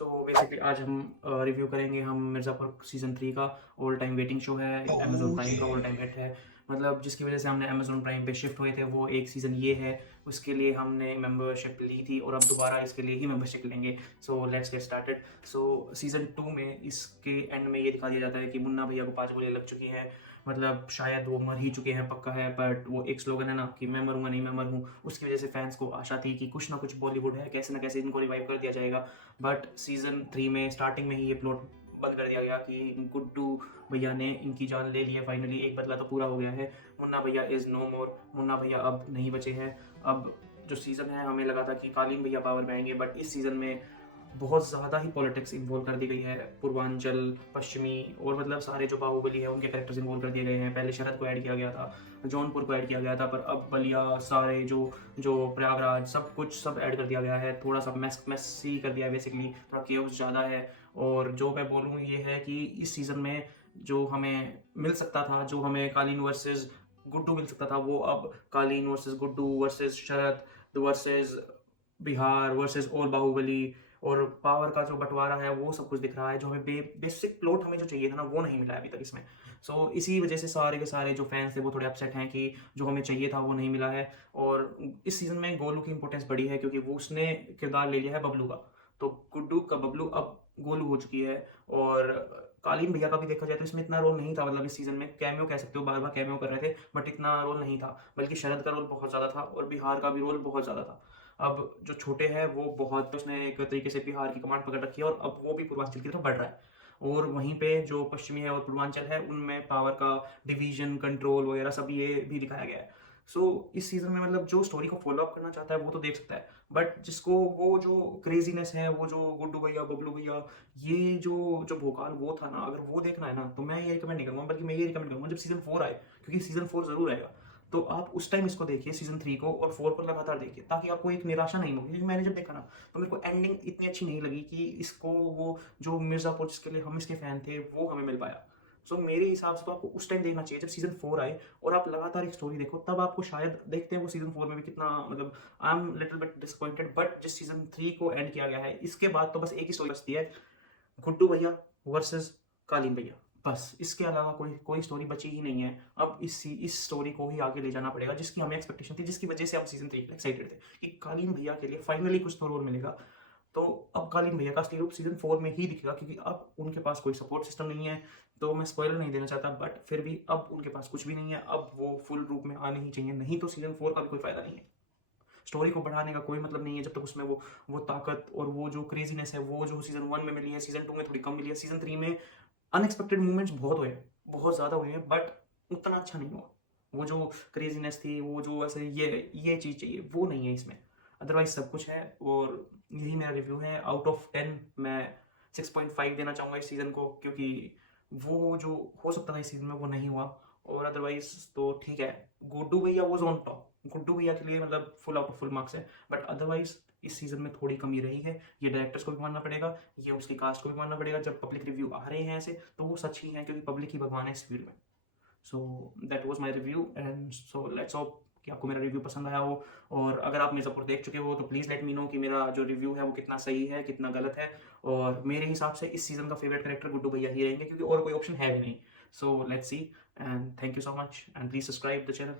So basically आज हम review करेंगे हम मिर्ज़ापुर सीज़न 3 का। ऑल टाइम वेटिंग शो है, अमेज़न प्राइम का ऑल टाइम हिट है। मतलब जिसकी वजह से हमने अमेज़न प्राइम पे शिफ्ट हुए थे, वो एक सीज़न ये है। उसके लिए हमने मेंबरशिप ली थी और अब दोबारा इसके लिए ही मेंबरशिप लेंगे। So let's get started. So season 2 में इसके एंड में ये दिखा दिया जाता है कि मुन्ना भैया को 5 गोलियाँ लग चुकी हैं। मतलब शायद वो मर ही चुके हैं, पक्का है। बट वो एक स्लोगन है ना कि मैं मरूंगा नहीं, मैं मर हूँ। उसकी वजह से फैंस को आशा थी कि कुछ ना कुछ बॉलीवुड है, कैसे ना कैसे इनको रिवाइव कर दिया जाएगा। बट सीज़न 3 में स्टार्टिंग में ही ये प्लॉट बंद कर दिया गया कि गुड्डू भैया ने इनकी जान ले ली है। फाइनली एक बदला तो पूरा हो गया है। मुन्ना भैया इज़ नो मोर। मुन्ना भैया अब नहीं बचे हैं। अब जो सीज़न है, हमें लगा था कि कालीन भैया पावर में आएंगे, बट इस सीज़न में बहुत ज़्यादा ही पॉलिटिक्स इन्वॉल्व कर दी गई है। पूर्वांचल, पश्चिमी और मतलब सारे जो बाहुबली है उनके कैरेक्टर्स इन्वॉल्व कर दिए गए हैं। पहले शरद को ऐड किया गया था, जौनपुर को ऐड किया गया था, पर अब बलिया, सारे जो जो प्रयागराज, सब कुछ सब ऐड कर दिया गया है। थोड़ा सा मैसी कर दिया है बेसिकली, थोड़ा केओस ज़्यादा है। और जो मैं बोलूँ ये है कि इस सीज़न में जो हमें मिल सकता था, जो हमें कालीन वर्सेस गुड्डू मिल सकता था, वो अब कालीन वर्सेस गुड्डू वर्सेस शरद वर्सेस बिहार वर्सेस और बाहुबली और पावर का जो बंटवारा है वो सब कुछ दिख रहा है। जो हमें बेसिक प्लॉट हमें जो चाहिए था ना, वो नहीं मिला है अभी तक इसमें। सो इसी वजह से सारे के सारे जो फैंस थे वो थोड़े अपसेट हैं कि जो हमें चाहिए था वो नहीं मिला है। और इस सीज़न में गोलू की इंपॉर्टेंस बढ़ी है क्योंकि वो उसने किरदार ले लिया है बबलू का। तो गुड्डू का बबलू अब गोलू हो चुकी है। और कालीन भैया का भी देखा जाए तो इसमें इतना रोल नहीं था। मतलब इस सीज़न में कैमियो कह सकते हो, बार-बार कैमियो कर रहे थे, बट इतना रोल नहीं था। बल्कि शरद का रोल बहुत ज़्यादा था और बिहार का भी रोल बहुत ज़्यादा था। अब जो छोटे हैं वो बहुत, उसने एक तरीके से बिहार की कमांड पकड़ रखी है और अब वो भी पूर्वांचल की तरफ बढ़ रहा है। और वहीं पे जो पश्चिमी है और पूर्वांचल है, उनमें पावर का डिवीजन, कंट्रोल वगैरह सब ये भी दिखाया गया है। सो इस सीज़न में मतलब जो स्टोरी को फ़ॉलो अप करना चाहता है वो तो देख सकता है। बट जिसको वो जो क्रेज़ीनेस है, वो जो गुड्डू भैया, बबलू भैया, ये जो जो भोकाल वो था ना, अगर वो देखना है ना, तो मैं ये रिकमेंड नहीं करूँगा। बल्कि मैं ये रिकमेंड करूँगा जब सीज़न 4 आए, क्योंकि सीज़न 4 ज़रूर आएगा। तो आप उस टाइम इसको देखिए सीज़न 3 को, और 4 को लगातार देखिए, ताकि आपको एक निराशा नहीं होगी। क्योंकि मैंने जब देखा ना, तो मेरे को एंडिंग इतनी अच्छी नहीं लगी कि इसको वो जो मिर्ज़ापुर जिसके लिए हम इसके फ़ैन थे, वो हमें मिल पाया। सो मेरे हिसाब से तो आपको उस टाइम देखना चाहिए जब सीज़न 4 आए और आप लगातार एक स्टोरी देखो, तब आपको शायद देखते हैं वो सीज़न 4 में भी कितना मतलब I am little bit disappointed. But जिस सीज़न 3 को एंड किया गया है, इसके बाद तो बस एक ही स्टोरी बचती है, गुड्डू भैया वर्सेस कालीन भैया। बस इसके अलावा कोई कोई स्टोरी बची ही नहीं है। अब इस स्टोरी को ही आगे ले जाना पड़ेगा, जिसकी हमें एक्सपेक्टेशन थी, जिसकी वजह से हम सीज़न 3 के लिए एक्साइटेड थे कि कालीन भैया के लिए फाइनली कुछ तो रोल मिलेगा। तो अब कालीन भैया का असली रूप सीज़न 4 में ही दिखेगा, क्योंकि अब उनके पास कोई सपोर्ट सिस्टम नहीं है। तो मैं स्पॉइलर नहीं देना चाहता, बट फिर भी अब उनके पास कुछ भी नहीं है। अब वो फुल रूप में आने ही चाहिए, नहीं तो सीज़न 4 का भी कोई फ़ायदा नहीं है। स्टोरी को बढ़ाने का कोई मतलब नहीं है जब तक उसमें वो ताकत और वो जो क्रेजीनेस है, वो जो सीज़न 1 में मिली है, सीज़न 2 में थोड़ी कम मिली है। सीज़न 3 में अनएक्सपेक्टेड मूवमेंट्स बहुत हुए हैं, बहुत ज़्यादा हुए हैं, बट उतना अच्छा नहीं हुआ। वो जो क्रेज़ीनेस थी, वो जो ऐसे ये चीज़ चाहिए, वो नहीं है इसमें। अदरवाइज़ सब कुछ है। और यही मेरा रिव्यू है। आउट ऑफ 10 मैं 6.5 देना चाहूँगा इस सीज़न को, क्योंकि वो जो हो सकता था इस सीज़न में वो नहीं हुआ। और अदरवाइज़ तो ठीक है। गुड्डू भैया वाज़ ऑन टॉप। गुड्डू भैया के लिए मतलब full out of full marks है। बट अदरवाइज़ इस सीज़न में थोड़ी कमी रही है। ये डायरेक्टर्स को भी मानना पड़ेगा, ये उसकी कास्ट को भी मानना पड़ेगा। जब पब्लिक रिव्यू आ रहे हैं ऐसे, तो वो सच ही हैं, क्योंकि पब्लिक ही भगवान है इस फील्ड में। So that was my review, and so let's hope कि आपको मेरा रिव्यू पसंद आया हो। और अगर आप मिर्ज़ापुर देख चुके हो तो प्लीज़ लेट मी नो कि मेरा जो रिव्यू है वो कितना सही है, कितना गलत है। और मेरे हिसाब से इस सीज़न का फेवरेट कैरेक्टर गुड्डू भैया ही रहेंगे, क्योंकि और कोई ऑप्शन है भी नहीं। So let's see, and thank you so much, and please subscribe the channel.